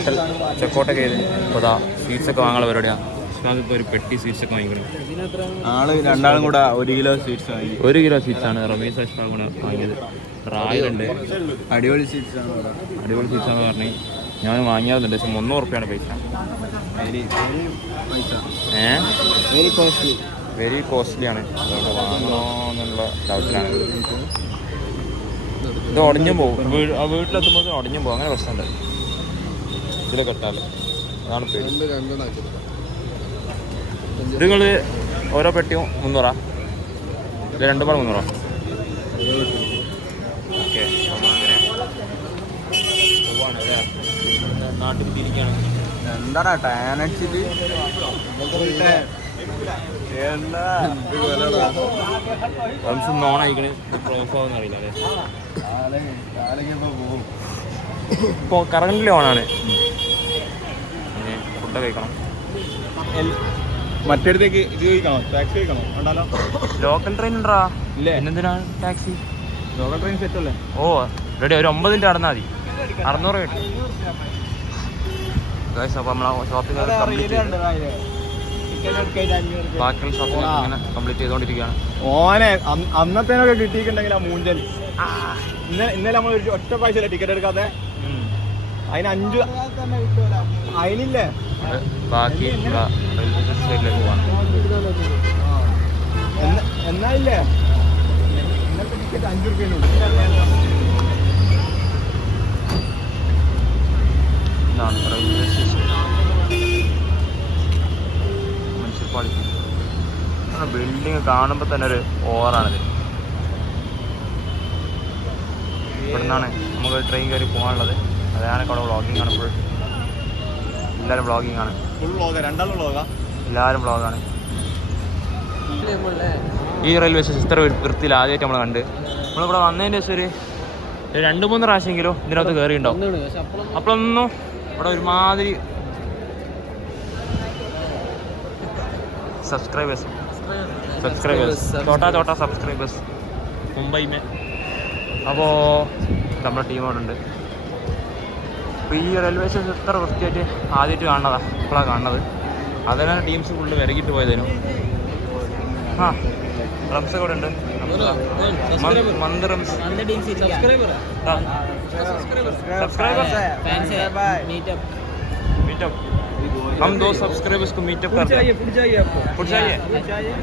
Hotel ചെക്കോട്ടൊക്കെ ചെയ്ത് ഇപ്പോൾ സ്വീറ്റ്സൊക്കെ വാങ്ങാനുള്ള പരിപാടിയാണ്. ഇപ്പോൾ ഒരു പെട്ടി സ്വീറ്റ്സൊക്കെ വാങ്ങിക്കണം. രണ്ടാളും കൂടെ 1 കിലോ സ്വീറ്റ്സ് വാങ്ങി. 1 കിലോ സ്വീറ്റ്സാണ് റമീസ് അഷ്ഫാഖ് കൂടെ വാങ്ങിയത്. റായലുണ്ട്, അടിപൊളി സ്വീറ്റ്സാണ്. അടിപൊളി സ്വീറ്റ്സാണെന്ന് പറഞ്ഞ് ഞാൻ വാങ്ങിയാറുണ്ട്. പക്ഷെ 300 റുപ്യാണ് പൈസ. വെരി കോസ്റ്റ്ലിയാണ്. അതുകൊണ്ട് വാങ്ങണോ എന്നുള്ള ഡൗട്ടിലാണ്. ഇത് ഉടഞ്ഞും പോകും, വീട്ടിലെത്തുമ്പോൾ ഉടഞ്ഞും പോകും. അങ്ങനെ പ്രശ്നമുണ്ട്. ഇതിലൊക്കെ ഇട്ടാലോ, അതാണ് പേടി. ഇത് നിങ്ങൾ ഓരോ പെട്ടിയും 300? ഇത് 2 പാട് 300? ഓക്കെ, അങ്ങനെ പോവാണ് അല്ലേ, നാട്ടിൽ തിരിക്കുകയാണ്. എന്താടാ ടാനടിച്ചിട്ട് ഓണായിക്കണ്. ഓഫാവെന്ന് അറിയില്ല അല്ലേ. ഇപ്പോൾ കറണ്ടിലെ ഓണാണ്. ഫുഡ് കഴിക്കണം. മറ്റേടത്തേക്ക് ഇത് കഴിക്കണോ, ടാക്സി കഴിക്കണോ? കണ്ടാലോ ലോക്കൽ ട്രെയിൻ ഉണ്ടാ ഇല്ലേ? എന്തിനാണ് ടാക്സി? ലോക്കൽ ട്രെയിൻ സെറ്റ് അല്ലേ? ഓ റെഡി. ഒരു 9 മിനിറ്റ് നടന്നാൽ മതി. 600 കിട്ടും. അപ്പോൾ നമ്മളെ ഷോപ്പിംഗ് ബാക്കിയുള്ള ഷോപ്പിംഗ് ഇങ്ങനെ കംപ്ലീറ്റ് ചെയ്തുകൊണ്ടിരിക്കുകയാണ്. ഓനെ അന്നത്തേനൊക്കെ കിട്ടിയിട്ടുണ്ടെങ്കിൽ ആ മൂഞ്ചൽ. ഇന്നലെ നമ്മൾ ഒറ്റ പൈസ ടിക്കറ്റ് എടുക്കാതെ അതിന് 5 അതിനില്ലേ. ബാക്കി റെയിൽവേ സ്റ്റേഷനിലേക്ക് പോകാം. എന്നായില്ലേ ഇന്നത്തെ ടിക്കറ്റ് 5 രൂപയുണ്ട്. ഇതാണ് റെയിൽവേ സ്റ്റേഷൻ, മുനിസിപ്പാലിറ്റി. ബിൽഡിങ് കാണുമ്പോൾ തന്നെ ഒരു ഓവറാണിത്. ഇവിടെ നിന്നാണ് നമുക്ക് ട്രെയിൻ കയറി പോകാനുള്ളത്. അതാനൊക്കെ അവിടെ വ്ളോഗിങ് ആണ്. ഫുൾ എല്ലാവരും വ്ളോഗിങ് ആണ്. എല്ലാവരും വ്ളോഗാണ്. ഈ റെയിൽവേ സ്റ്റേഷൻ ഇത്ര വൃത്തിയിൽ ആദ്യമായിട്ട് നമ്മൾ കണ്ട്. നമ്മളിവിടെ വന്നതിൻ്റെ ശേഷം ഒരു 2-3 പ്രാവശ്യമെങ്കിലും ഇതിനകത്ത് കയറിയിട്ടുണ്ടാവും. അപ്പോഴൊന്നും ഇവിടെ ഒരുമാതിരി സബ്സ്ക്രൈബേഴ്സ് ചോട്ടാ സബ്സ്ക്രൈബേഴ്സ് മുംബൈ മേ. അപ്പോൾ നമ്മുടെ ടീം അവിടെ ഉണ്ട്. അപ്പോൾ ഈ റെയിൽവേ സ്റ്റേഷൻ ഇത്ര വൃത്തിയായിട്ട് ആദ്യമായിട്ട് കാണുന്നതാണ്, ഇപ്പോഴാണ് കാണുന്നത്. അതിനാണ് ടീംസ് ഫുള്ള് വിരകിട്ട് പോയതിനും. ആ റംസ് കൂടെ ഉണ്ട്. मंद रम्स सब्सक्राइबर मीटअप हम 2 सब्सक्राइबर्स को मीटअप करते हैं.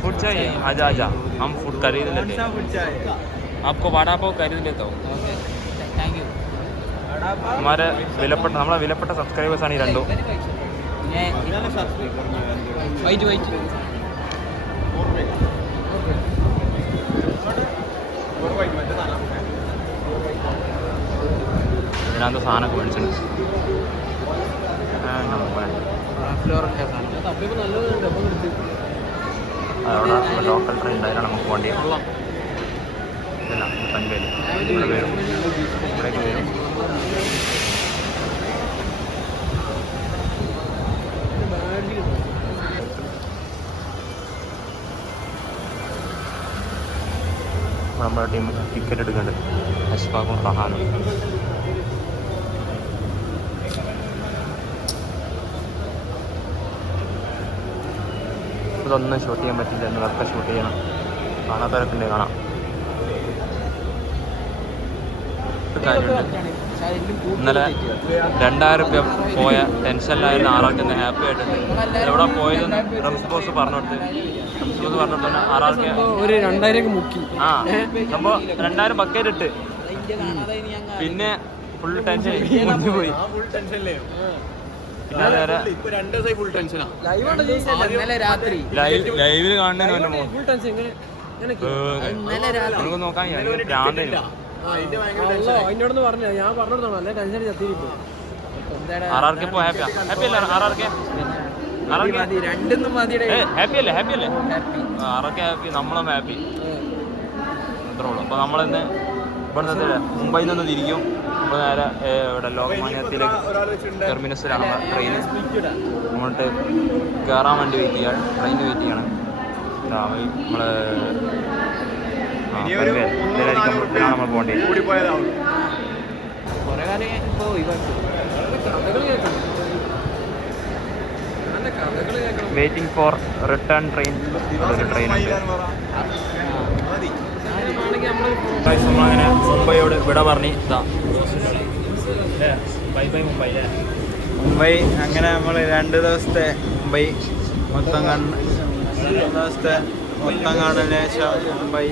फूड चाहिए आजा हम फूड खरीद लेते हैं. आपको वड़ा पाव खरीद लेता हूँ. Thank you. हमारे विलപ്പെട്ട सब्सक्राइबर्स ആണ് ഈ രണ്ടും. ഇതിനകത്ത് സാധനമൊക്കെ മേടിച്ചിട്ടുണ്ട്. അതവിടെ ലോക്കൽ ട്രെയിൻ അതിലാണ് നമുക്ക് പോകേണ്ടി. ഇല്ല പൻവേൽ ഇവിടെ വരും, ഇവിടേക്ക് വരും. നമ്മുടെ ടീം ടിക്കറ്റ് എടുക്കുന്നുണ്ട്. അഷ്ഫാഖും റഹാനും. ഇതൊന്നും ഷൂട്ട് ചെയ്യാൻ പറ്റില്ല, എന്നതൊക്കെ ഷൂട്ട് ചെയ്യണം. കാണാത്തവരൊക്കെ ഉണ്ട്, കാണാം. കാര്യമുണ്ട്. ഇന്നലെ 2000 രൂപ പോയ ടെൻഷനിലായിരുന്ന ആറാൾക്ക് ഇന്ന് ഹാപ്പി ആയിട്ടുണ്ട്. എവിടെ പോയതെന്ന് റംസ് ബോസ് പറഞ്ഞിട്ട് ആറാൾക്ക് ഒരു 2000 മുക്കി. ആ സംഭവം 2000 ബക്കറ്റ് ഇട്ട് പിന്നെ ഫുൾ ടെൻഷൻ പോയി. ലൈവില് കാണുന്നതിന് നോക്കാൻ ഭ്രാന്തല്ല. എന്നോടൊന്ന് പറഞ്ഞു, ഞാൻ പറഞ്ഞോളൂ. നല്ല ടെൻഷൻ ചത്തിരിക്കും. ആറാർക്ക് ഇപ്പോൾ ഹാപ്പിയാ? ഹാപ്പി അല്ലേ ആറാർക്ക്? രണ്ടൊന്നും മതി. ഹാപ്പി അല്ലേ? ആറൊക്കെ ഹാപ്പി, നമ്മളും ഹാപ്പി. അത്രേ ഉള്ളൂ. അപ്പോൾ നമ്മളിന്ന് ഇവിടെ നിന്ന് മുംബൈയിൽ നിന്ന് തിരിക്കും. നമ്മൾ നേരെ ഇവിടെ ലോകമാന്യത്തിലേക്ക് ടെർമിനസിലാണ് ട്രെയിൻ. അങ്ങോട്ട് കയറാൻ വേണ്ടി വെയിറ്റ് ചെയ്യാണ്, ട്രെയിൻ വെയിറ്റ് ചെയ്യണം. നമ്മൾ ഇതിലായിരിക്കും നമ്മൾ പോകേണ്ടി. കുറേ കാലം ഇപ്പോൾ ഒഴിവാക്കി. കഥകൾ കേൾക്കണം. നല്ല കഥകൾ കേൾക്കണം. Waiting for return train. ഒരു ട്രെയിൻ ഉണ്ട്. ആണെങ്കിൽ നമ്മൾ നമ്മളങ്ങനെ മുംബൈയോട് വിട പറഞ്ഞ് ഇതാ ബൈ ബൈ മുംബൈ അല്ലേ. മുംബൈ അങ്ങനെ നമ്മൾ 2 ദിവസത്തെ മുംബൈ മൊത്തം കാണുന്നതിന് ശേഷം മുംബൈ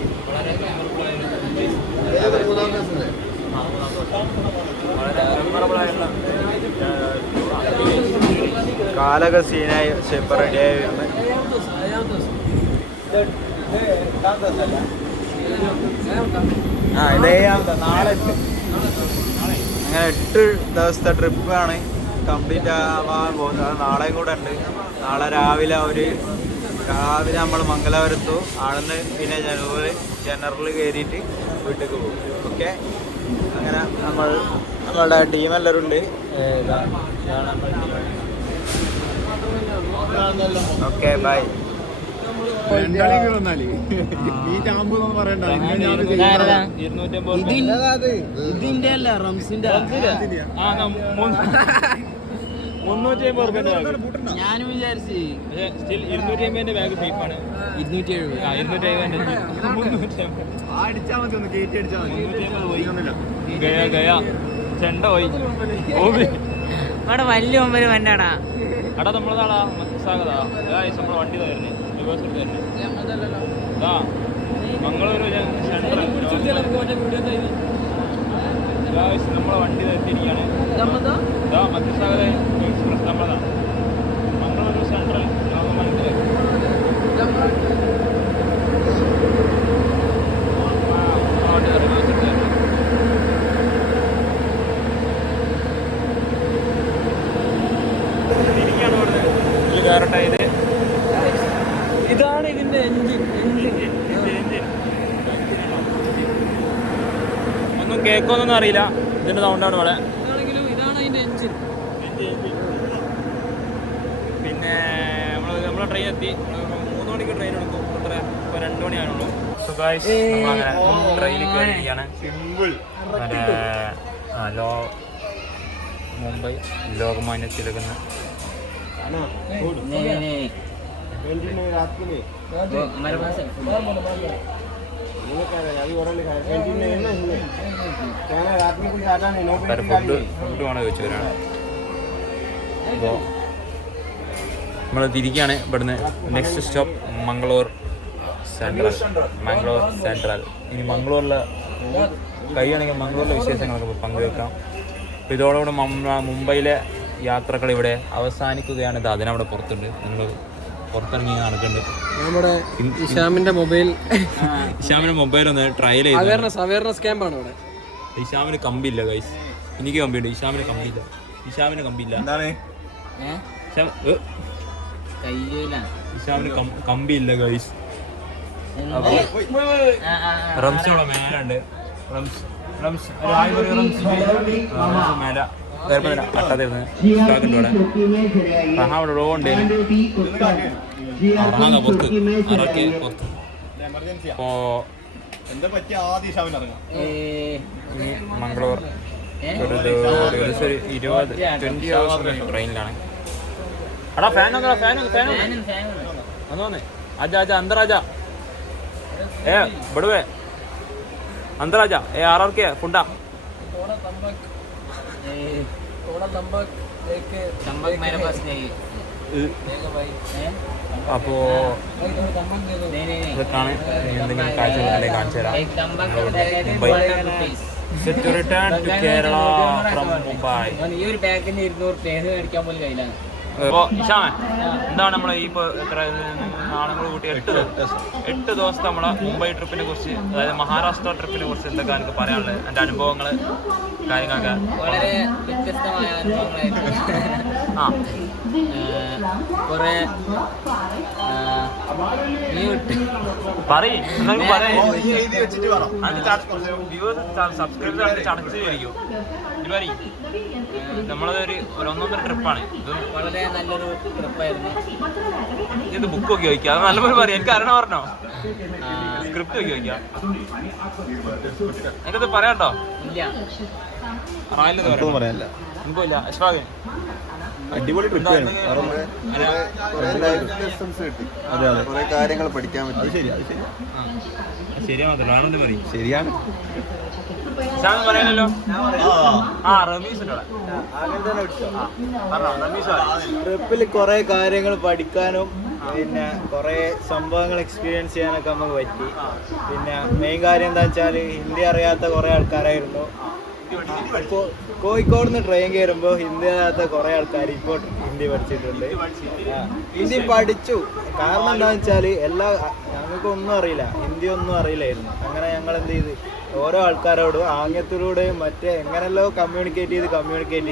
കാലൊക്കെ സീനായി ഷെപ്പ് റെഡിയായി നാളെ അങ്ങനെ 8 ദിവസത്തെ ട്രിപ്പാണ് കംപ്ലീറ്റ് ആവാൻ പോകുന്നത്. നാളെയും കൂടെ ഉണ്ട്. നാളെ രാവിലെ നമ്മൾ മംഗലാപുരത്തു ആണെന്ന് പിന്നെ ജനറൽ കയറിയിട്ട് വീട്ടിലേക്ക് പോകും. ഓക്കെ, അങ്ങനെ നമ്മളുടെ ടീമെല്ലാവരും ഉണ്ട്. Okay, bye. ഇതിന്റെ അല്ല റംസിന്റെ 350 ഞാനും വിചാരിച്ചു 250 ബാഗ് സേഫാണ്. 270 ഗയ ചെണ്ട പോയി അവിടെ വലിയ ഒമ്പര് വന്നാടാ. അടാ നമ്മളതാടാ മത്സാഗതാ നമ്മളെ വണ്ടി തരുന്നേ റിവേഴ്സ് തരുന്നേ. മംഗളൂരു സെൻട്രൽ നമ്മളെ വണ്ടി തരത്തിരിക്കുകയാണ്. മത്സാഗത എക്സ്പ്രസ് നമ്മളതാണ്. മംഗളൂരു സെൻട്രൽ ലോകമാനത്തില് റിവേഴ്സ് തരുന്നത്. തിരിക്കാണ് പറഞ്ഞത്. ഇതിൽ കയറട്ടെ. ഇതാണ് ഇതിന്റെ എഞ്ചിൻ. ഒന്നും കേൾക്കൊന്നും അറിയില്ല. ഇതിന്റെ സൗണ്ടാണ് ഇവിടെ. ഇതാണ് അതിന്റെ എഞ്ചിൻ. പിന്നെ നമ്മളെ ട്രെയിൻ എത്തി. 3 മണിക്ക് ട്രെയിൻ എടുക്കും. ഇപ്പോൾ 2 മണിയാണുള്ളൂ. അങ്ങനെ ട്രെയിനിൽ കയറിയിരിക്കുകയാണ്. മുംബൈ ലോകമാന്യ തിലകെന്ന് ഫുഡ് വേണം ചോദിച്ചവരാണ്. അപ്പോൾ നമ്മൾ തിരിക്കുകയാണ് ഇവിടുന്ന്. Next stop Mangalore central. ഇനി മംഗളൂരിലെ കഴിയുകയാണെങ്കിൽ മംഗളൂരിലെ വിശേഷങ്ങളൊക്കെ പങ്കുവെക്കാം. അപ്പോൾ ഇതോടുകൂടി മുംബൈയിലെ യാത്രകൾ ഇവിടെ അവസാനിക്കുകയാണ്. ഇത് അതിനവിടെ പുറത്തുണ്ട്. നിങ്ങൾ പുറത്തിറങ്ങി നടക്കുന്നുണ്ട്. നമ്മുടെ ഇഷാമിന്റെ മൊബൈൽ ഒന്ന് ട്രയൽ ചെയ്ത്. അവയർനെസ് ക്യാമ്പാണ് ഇവിടെ. ഇഷാമിന് കമ്പില്ല ഗൈസ്. എനിക്ക് കമ്പിയുണ്ട്. ഇഷാമിന് കമ്പില്ല. എന്താണ് ഇഷാമിന് കമ്പിയില്ല ഗൈസ്. റംസ് അവിടെ മേലുണ്ട്. റംസ് മേല അട്ടത്തിരുന്ന് ഇവിടെ റഹാവിടെ റോണ്ട് പുറത്ത് അറക്കെ പുറത്ത്. അപ്പോൾ ഇനി മംഗളൂർ ഒരു 20 hours ട്രെയിനിലാണ്. അടാ ഫാൻ വന്നോന്നേ. ആജാ അന്തർ ആജാ. ബടുവേ अंदर आ जा. RR के फुंडा मेरे पास नहीं. അപ്പോൾ ഇതൊക്കെയാണ് എന്തെങ്കിലും കാഴ്ചകളുണ്ടെങ്കിൽ കാണിച്ചു തരാം. Mumbai set to return to Kerala from Mumbai. ഈ ഒരു പാക്കിന് 200 പേര് മേടിക്കാൻ പോലും കയ്യിലാണ്. അപ്പോൾ ഇഷാമേ, എന്താണ് നമ്മൾ ഈ ഇപ്പോൾ എത്ര നാളങ്ങൾ കൂട്ടി 8 ദിവസത്തെ നമ്മളെ മുംബൈ ട്രിപ്പിനെ കുറിച്ച്, അതായത് മഹാരാഷ്ട്ര ട്രിപ്പിനെ കുറിച്ച് എന്തൊക്കെ എനിക്ക് പറയാനുള്ളത്, എൻ്റെ അനുഭവങ്ങൾ കാര്യങ്ങളൊക്കെ? വളരെ വ്യത്യസ്തമായ അനുഭവങ്ങളായിരുന്നു. കുറേ നീ വിട്ട് പറയ് എന്നൊക്കെ പറയാം എഴുതി വെച്ചിട്ട് വേണം. സബ്സ്ക്രൈബർ ചടച്ച് കഴിക്കും നമ്മളത് ഒരു ഒന്നൊന്നര ട്രിപ്പാണ് ഇത്. വളരെ നല്ലൊരു ട്രിപ്പായിരുന്നു. ഇത് ബുക്ക് നോക്കി വയ്ക്കുക, അത് നല്ലപോലെ പറയാം. എനിക്ക് അറിയണ പറഞ്ഞോ, സ്ക്രിപ്റ്റ് നോക്കി വയ്ക്കാം. എനിക്കത് പറയാട്ടോ. ഇല്ല, ഒന്നും പറയാനില്ല. എനിക്കില്ല. അഷ്ഫാഖ് അടിപൊളി ട്രിപ്പായിരുന്നു. കുറെ കാര്യങ്ങൾ പഠിക്കാൻ പറ്റും. ശരിയാ മാത്രമല്ല ആണെന്ന് പറയും. ശരിയാണ്. പറയാനല്ലോ. റമീസ് ട്രിപ്പിൽ കുറെ കാര്യങ്ങൾ പഠിക്കാനും പിന്നെ കുറെ സംഭവങ്ങൾ എക്സ്പീരിയൻസ് ചെയ്യാനൊക്കെ നമുക്ക് പറ്റി. പിന്നെ മെയിൻ കാര്യം എന്താ വെച്ചാൽ ഹിന്ദി അറിയാത്ത കുറെ ആൾക്കാരായിരുന്നു. ഇപ്പോൾ കോഴിക്കോട് നിന്ന് ട്രെയിൻ കയറുമ്പോൾ ഹിന്ദി അറിയാത്ത കുറെ ആൾക്കാർ ഇപ്പോൾ ഹിന്ദി പഠിച്ചിട്ടുണ്ട്. ഹിന്ദി പഠിച്ചു. കാരണം എന്താണെന്ന് വെച്ചാൽ ഞങ്ങൾക്കൊന്നും അറിയില്ല, ഹിന്ദി ഒന്നും അറിയില്ലായിരുന്നു. അങ്ങനെ ഞങ്ങൾ എന്ത് ചെയ്ത് ഓരോ ആൾക്കാരോട് ആംഗ്യത്തിലൂടെയും മറ്റേ എങ്ങനെയല്ലോ കമ്മ്യൂണിക്കേറ്റ്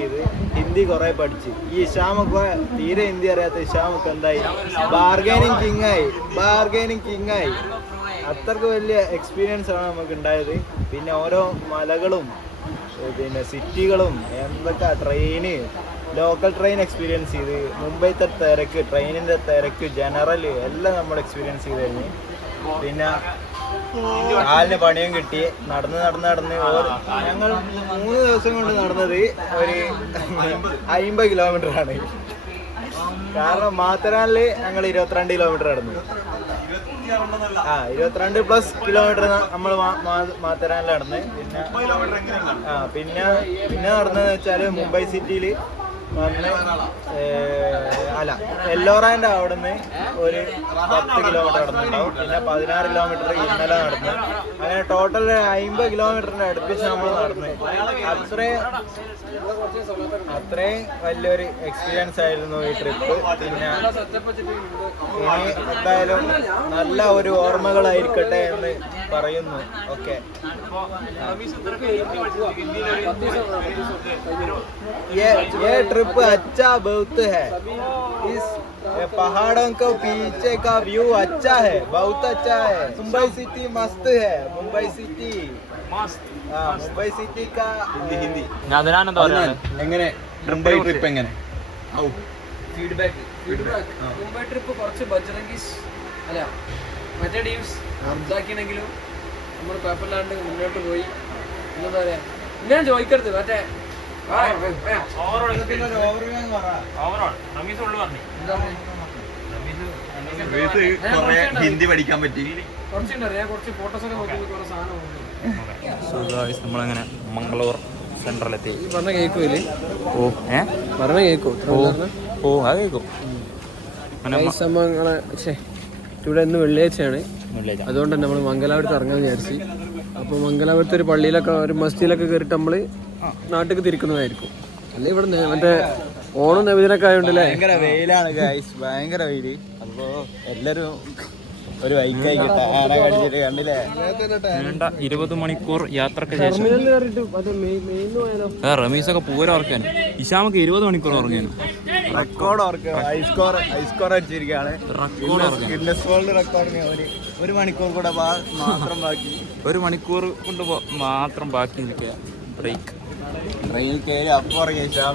ചെയ്ത് ഹിന്ദി കുറെ പഠിച്ച്. ഈ ഇഷാമൊക്കെ തീരെ ഹിന്ദി അറിയാത്ത ഇഷാമൊക്കെ എന്തായി, ബാർഗൈനിങ് കിങ് ആയി. അത്രക്ക് വലിയ എക്സ്പീരിയൻസ് ആണ് നമുക്ക് ഉണ്ടായത്. പിന്നെ ഓരോ മലകളും പിന്നെ സിറ്റികളും എന്തൊക്കെ ലോക്കൽ ട്രെയിൻ എക്സ്പീരിയൻസ് ചെയ്ത്, മുംബൈത്തെ തിരക്ക്, ട്രെയിനിൻ്റെ തിരക്ക്, ജനറൽ എല്ലാം നമ്മൾ എക്സ്പീരിയൻസ് ചെയ്ത് കഴിഞ്ഞ്. പിന്നെ കാലിന് പണിയും കിട്ടി. നടന്ന് ഞങ്ങൾ 3 ദിവസം കൊണ്ട് നടന്നത് ഒരു 50 കിലോമീറ്റർ ആണ്. കാരണം മാത്തരാനില് ഞങ്ങൾ 22 കിലോമീറ്റർ നടന്നു. 22 പ്ലസ് കിലോമീറ്റർ നമ്മൾ മാത്തരാനിൽ നടന്ന്. പിന്നെ നടന്നതെന്ന് വെച്ചാൽ മുംബൈ സിറ്റിയിൽ വന്ന് എല്ലോറാൻ്റെ അവിടെ നിന്ന് ഒരു 10 കിലോമീറ്റർ നടന്നിട്ടുണ്ടാവും. പിന്നെ 16 കിലോമീറ്റർ ഇന്നലെ നടന്ന്. അങ്ങനെ ടോട്ടൽ 50 കിലോമീറ്ററിൻ്റെ അടുപ്പിച്ച് നമ്മൾ നടന്ന്. അത്രയും വലിയൊരു എക്സ്പീരിയൻസ് ആയിരുന്നു ഈ ട്രിപ്പ്. പിന്നെ ഇനി എന്തായാലും നല്ല ഒരു ഓർമ്മകളായിരിക്കട്ടെ എന്ന് പറയുന്നു. ഓക്കെ, ये ट्रिप अच्छा बहुत है. इस पहाड़ों के पीछे का व्यू अच्छा है, बहुत अच्छा है. मुंबई सिटी मस्त है. मुंबई सिटी का हिंदी എങ്ങനെ മുംബൈ ട്രിപ്പ് എങ്ങനെ? ഫീഡ്ബാക്ക് മുംബൈ ട്രിപ്പ് കുറച്ച് ബജ്റംഗീസ് അല്ല മറ്റേ ടീംസ് ഇതാക്കിയെങ്കിലും നമ്മൾ കുഴപ്പമില്ലാണ്ട് മുന്നോട്ട് പോയി. എന്താ പറയാ, ഞാൻ ചോദിക്കരുത് മറ്റേ ഹിന്ദി പഠിക്കാൻ പറ്റി. കുറച്ചുണ്ടറിയാം. ഞാൻ കുറച്ച് ഫോട്ടോസൊക്കെ നോക്കുമ്പോൾ കുറെ സാധനം നമ്മളങ്ങനെ മംഗളൂർ സെൻട്രലെത്തി. പറഞ്ഞ കേൾക്കൂലേ? പറഞ്ഞ കേൾക്കൂ? അത് കേൾക്കും. ഇവിടെ ഇന്ന് വെള്ളിയാഴ്ചയാണ്. അതുകൊണ്ട് തന്നെ നമ്മൾ മംഗലാപുരത്ത് ഇറങ്ങാൻ വിചാരിച്ചു. അപ്പോൾ മംഗലാപുരത്ത് ഒരു പള്ളിയിലൊക്കെ ഒരു മസ്ജിദിലൊക്കെ കയറിയിട്ട് നമ്മൾ നാട്ടിലേക്ക് തിരിക്കുന്നതായിരിക്കും. അല്ലെ ഇവിടെ മറ്റേ ഓണം നബിദിനൊക്കെ ആയതുകൊണ്ടല്ലേ ഭയങ്കര വെയിലാണ് ഗൈസ്, ഭയങ്കര വെയില്. അപ്പോൾ എല്ലാവരും ഒരു ബൈക്കായി കടിച്ചിട്ട് കണ്ടില്ലേ. 20 മണിക്കൂർ യാത്രക്ക് ശേഷം റമീസൊക്കെ പൂരം ഉറക്കാൻ, ഇഷാമൊക്കെ 20 മണിക്കൂർ ഉറങ്ങാനും റെക്കോർഡ് ഹൈസ്കോർ അടിച്ചിരിക്കുകയാണ്. ഗിന്നസ് വേൾഡ് റെക്കോർഡിന് 1 മണിക്കൂർ കൂടെ മാത്രം ബാക്കി. 1 മണിക്കൂർ കൊണ്ട് മാത്രം ബാക്കി നിൽക്കുക. ബ്രേക്ക് ട്രെയിനിൽ കയറി അപ്പം ഉറങ്ങിയ ഇഷാം.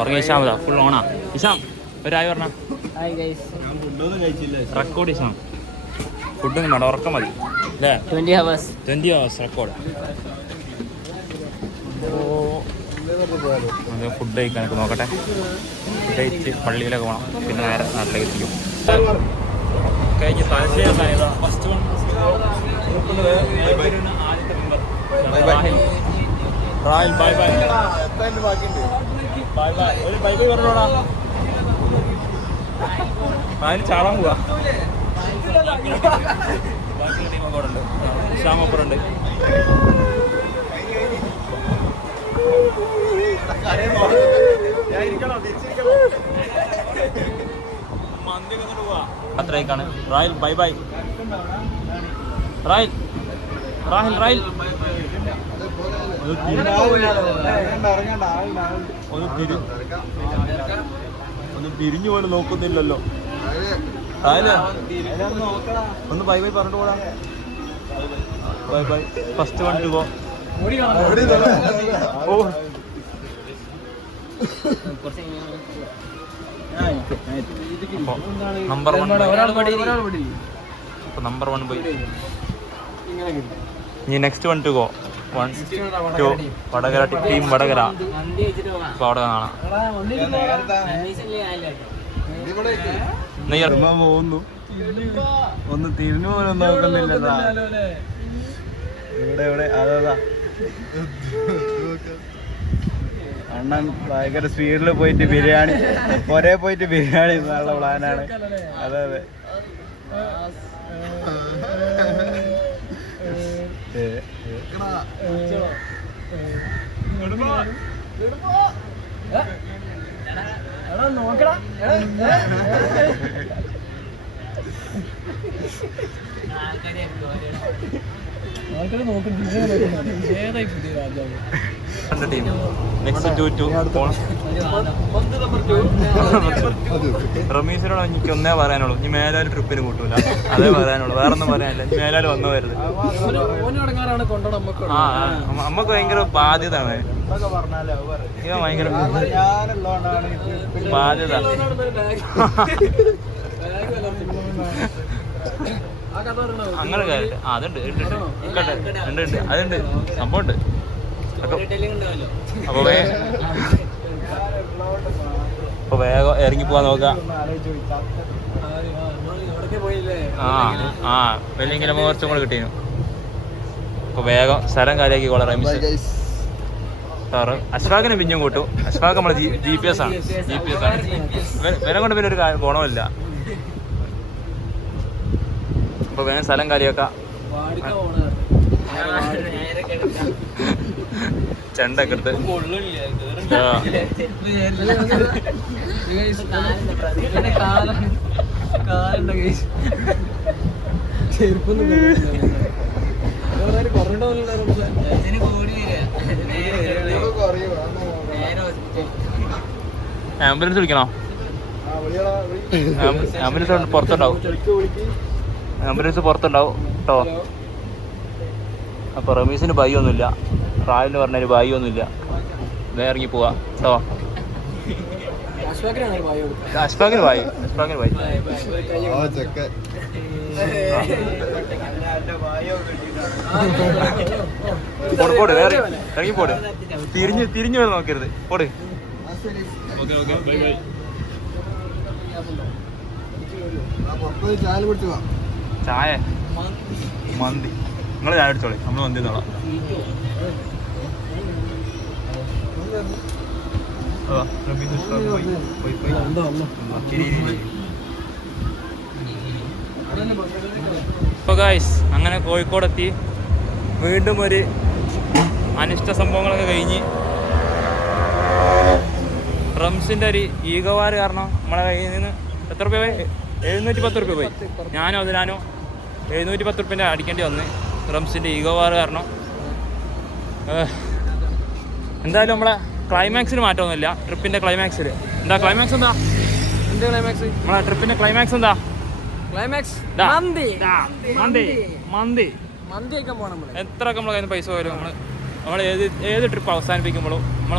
ഉറങ്ങിയ ഇഷാം ഫുൾ ഓണാ. ഇഷാം ഒരായി പറഞ്ഞ ഫുഡൊന്നും കഴിച്ചില്ല. റെക്കോർഡ് ഇഷാം. ഫുഡൊന്നും വേണ്ട, ഉറക്കം മതി അല്ലേ? 20 hours റെക്കോർഡ്. അത് ഫുഡ് കഴിക്കാനൊക്കെ നോക്കട്ടെ. ഫുഡ് കഴിച്ച് പള്ളിയിലൊക്കെ പോകണം. പിന്നെ നേരെ നാട്ടിലേക്ക് എത്തിക്കും. കഴിഞ്ഞ് തലശ്ശേരി ഫസ്റ്റ് വൺ റായൽ. Bye bye bye bye. ഒരു ബൈ ബൈ പറഞ്ഞോടാ. റായൽ ചാടാൻ പോവാ. ബാക്കിയുള്ള ടീമൊക്കെ അവിടെ ഉണ്ട്. ശ്യാമപ്പുറുണ്ട്. അത്രയ്ക്കാണ്. റായൽ ബൈ ബൈ. റായൽ ഒന്ന് തിരിഞ്ഞു പോലും നോക്കുന്നില്ലല്ലോ. ഒന്ന് ബൈ ബൈ പറഞ്ഞിട്ട് പോടാ. Bye bye. First one to go. ഓ നമ്പർ 1 പോയി. ഇനി next one to go. 1 2 Vadakara team Vadakara. അപ്പോൾ അവിടെ കാണാം. പോകുന്നു ഒന്ന് തിരിഞ്ഞു പോലും നോക്കുന്നില്ല. ഇവിടെ അതാ അണ്ണൻ ഭയങ്കര സ്പീഡിൽ പോയിട്ട് ബിരിയാണി പോയിട്ട് ബിരിയാണി എന്നുള്ള പ്ലാനാണ്. അതെ അതെ ടീം നെക്സ്റ്റ് 2 റമീസിനോട് എനിക്ക് ഒന്നേ പറയാനുള്ളൂ, ഇനി മേലാല് ട്രിപ്പിന് കൂട്ടൂല. അതേ പറയാനുള്ളൂ, വേറെ ഒന്നും പറയാനില്ല. ഇനി മേലാല് വന്നു വരുത്. ആ നമ്മക്ക് ഭയങ്കര ബാധ്യതയാണ്. ഇവ ഭയങ്കര ബാധ്യത. അങ്ങനെ കാര്യമില്ല. അതുണ്ട് ഉണ്ട് അതുണ്ട്, സംഭവമുണ്ട്. അപ്പൊ വേഗം ഇറങ്ങി പോവാൻ നോക്കാം. വലിയ കുറച്ചും കൂടെ കിട്ടീനു. അപ്പൊ വേഗം സ്ഥലം കാര്യമാക്കി കൊള്ളാം. റമീസ് അഷ്ഫാഖിനെ പിഞ്ഞും കൂട്ടും. അഷ്ഫാഖ് നമ്മളെ GPS ആണ്. വില കൊണ്ട് പിന്നെ ഒരു ഗുണമില്ല. അപ്പൊ വേഗം സ്ഥലം കാര്യമാക്കാം. ചെണ്ടൊക്കെ എടുത്ത് ആംബുലൻസ് വിളിക്കണോ? ആംബുലൻസ് പുറത്തുണ്ടാവും. ആംബുലൻസ് പുറത്തുണ്ടാവും കേട്ടോ. അപ്പോൾ റമീസിന് ബൈ ഒന്നുമില്ല, റായലിന് പറഞ്ഞൊരു ബൈ ഒന്നുമില്ല. വേറെ ഇറങ്ങി പോവാ കേട്ടോ. അഷ്ഫാഖിന് ബൈ. പോട് വേറെ ഇറങ്ങി പോട്. തിരിഞ്ഞു വരെ നോക്കരുത്. പോട്. ചായ മന്തി നിങ്ങൾ ചായ അടിച്ചോളി, നമ്മൾ മന്തി നോളാം. അപ്പോൾ ഗായ്സ് അങ്ങനെ കോഴിക്കോടെത്തി. വീണ്ടും ഒരു അനിഷ്ട സംഭവങ്ങളൊക്കെ കഴിഞ്ഞ് റംസിൻ്റെ ഒരു ഈഗോവാര് കാരണം നമ്മളെ കയ്യിൽ നിന്ന് എത്ര രൂപ പോയി? 710 രൂപ പോയി. ഞാനോ 710 രൂപേൻ്റെ അടിക്കേണ്ടി വന്ന് റംസിൻ്റെ ഈഗോവാർ കാരണം. എന്തായാലും നമ്മളെ ക്ലൈമാക്സിന് മാറ്റമൊന്നുമില്ല. ട്രിപ്പിൻ്റെ ക്ലൈമാക്സിൽ എന്താ ക്ലൈമാക്സ് എന്താ? നമ്മളെ ട്രിപ്പിൻ്റെ ക്ലൈമാക്സ് എന്താ? മന്തി എത്രയൊക്കെ നമ്മളെ കയ്യിൽ പൈസ പോലും നമ്മൾ ഏത് ട്രിപ്പ് അവസാനിപ്പിക്കുമ്പോഴും നമ്മൾ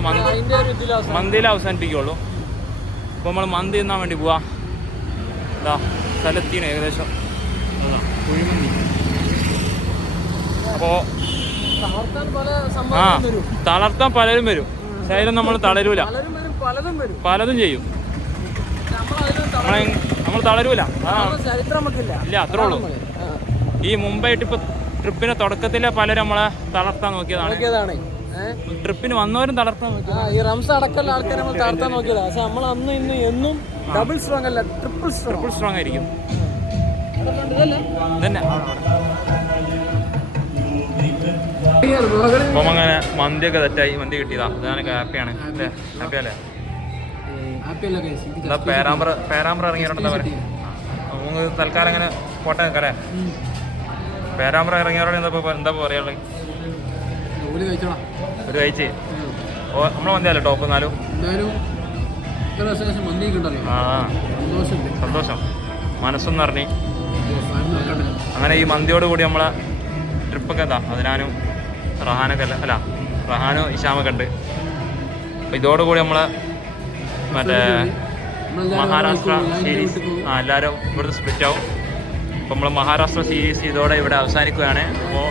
മന്തിയിൽ അവസാനിപ്പിക്കുള്ളൂ. അപ്പോൾ നമ്മൾ മന്തി തിന്നാൻ വേണ്ടി പോവാ. ഇതാ സ്ഥലത്തിന് ഏകദേശം കുഴിമന്തി. അപ്പോൾ തളർത്താൻ പലരും വരും. പക്ഷെ അതിലും നമ്മൾ തളരൂല. പലതും ചെയ്യും. നമ്മൾ തളരൂല. ഇല്ല, അത്രേ ഉള്ളൂ. ഈ മുംബൈ ട്രിപ്പിന്റെ തുടക്കത്തിലെ പലരും നമ്മളെ തളർത്താൻ നോക്കിയതാണ്. ട്രിപ്പിന് വന്നവരും തളർത്താൻ നോക്കിയത്. ഈ റംസ് അടക്കമുള്ള ആൾക്കാരെ നമ്മൾ തളർത്താൻ നോക്കിയതാ. പക്ഷെ നമ്മൾ അന്ന് ഇന്ന് എന്നും ഡബിൾ സ്ട്രോങ് അല്ല, ട്രിപ്പിൾ സ്ട്രോങ് ആയിരിക്കും. ഇതന്നെ. അപ്പം അങ്ങനെ മന്തിയൊക്കെ തെറ്റായി. മന്തി കിട്ടിയതാ. ഞാനൊക്കെ ഹാപ്പിയാണ്. അല്ലേ? ഹാപ്പി അല്ലേ? എന്താ പേരാമ്പ്ര ഇറങ്ങിയവരുണ്ടെന്താ പറയുക? നമുക്ക് തൽക്കാലം അങ്ങനെ പോട്ടെ നിൽക്കല്ലേ? പേരാമ്പ്ര ഇറങ്ങിയവരോട് എന്താ പറയാനുള്ളത്? ഒരു കഴിച്ച് നമ്മളെ മന്തിയല്ലേ ടോപ്പ്? എന്നാലും സന്തോഷം. മനസ്സൊന്നും അറിഞ്ഞ് അങ്ങനെ ഈ മന്തിയോട് കൂടി നമ്മളെ ട്രിപ്പൊക്കെ എന്താ അതിനാനും റഹാനൊക്കെ അല്ല റഹാനും ഇഷാമൊക്കെ ഉണ്ട്. അപ്പോൾ ഇതോടുകൂടി നമ്മളെ മറ്റേ മഹാരാഷ്ട്ര സീരീസ് എല്ലാവരും ഇവിടുന്ന് സ്പ്ലിറ്റ് ആവും. അപ്പോൾ നമ്മൾ മഹാരാഷ്ട്ര സീരീസ് ഇതോടെ ഇവിടെ അവസാനിക്കുകയാണ്. അപ്പോൾ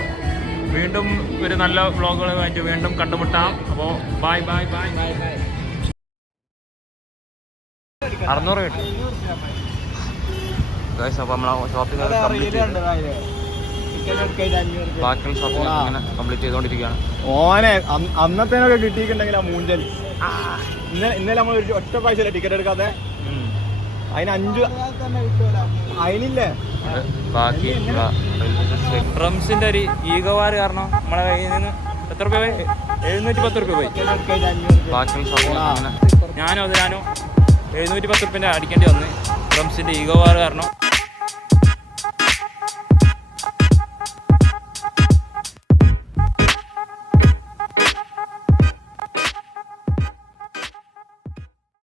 വീണ്ടും ഒരു നല്ല വ്ളോഗുകളുമായിട്ട് വീണ്ടും കണ്ടുമുട്ടാം. അപ്പോൾ by bye bye bye by. 600 കിട്ടും ഗൈസ്. അപ്പോൾ നമ്മളെ ഷോപ്പിംഗ് ബാക്കിയുള്ള ഷോപ്പിംഗ് ഇങ്ങനെ കംപ്ലീറ്റ് ചെയ്തുകൊണ്ടിരിക്കുകയാണ്. ഓനെ അന്നത്തേനൊക്കെ കിട്ടിയിട്ടുണ്ടെങ്കിൽ ആ മൂഞ്ചൽ ഇന്നലെ നമ്മൾ ഒരു ഒറ്റ പൈസ ടിക്കറ്റ് എടുക്കാതെ അതിന് 5 അതിനില്ലേ ബാക്കി ഡ്രംസിന്റെ ഒരു ഈഗോവാര് കാരണം നമ്മളെ കയ്യിൽ നിന്ന് എത്ര രൂപ പോയി? 710 രൂപ പോയി. ബാക്കിയുള്ള ഷോപ്പിംഗ് അങ്ങനെ ഞാനും 710 രൂപ അടിക്കേണ്ടി വന്ന് ഡ്രംസിന്റെ ഈഗോവാര് കാരണം.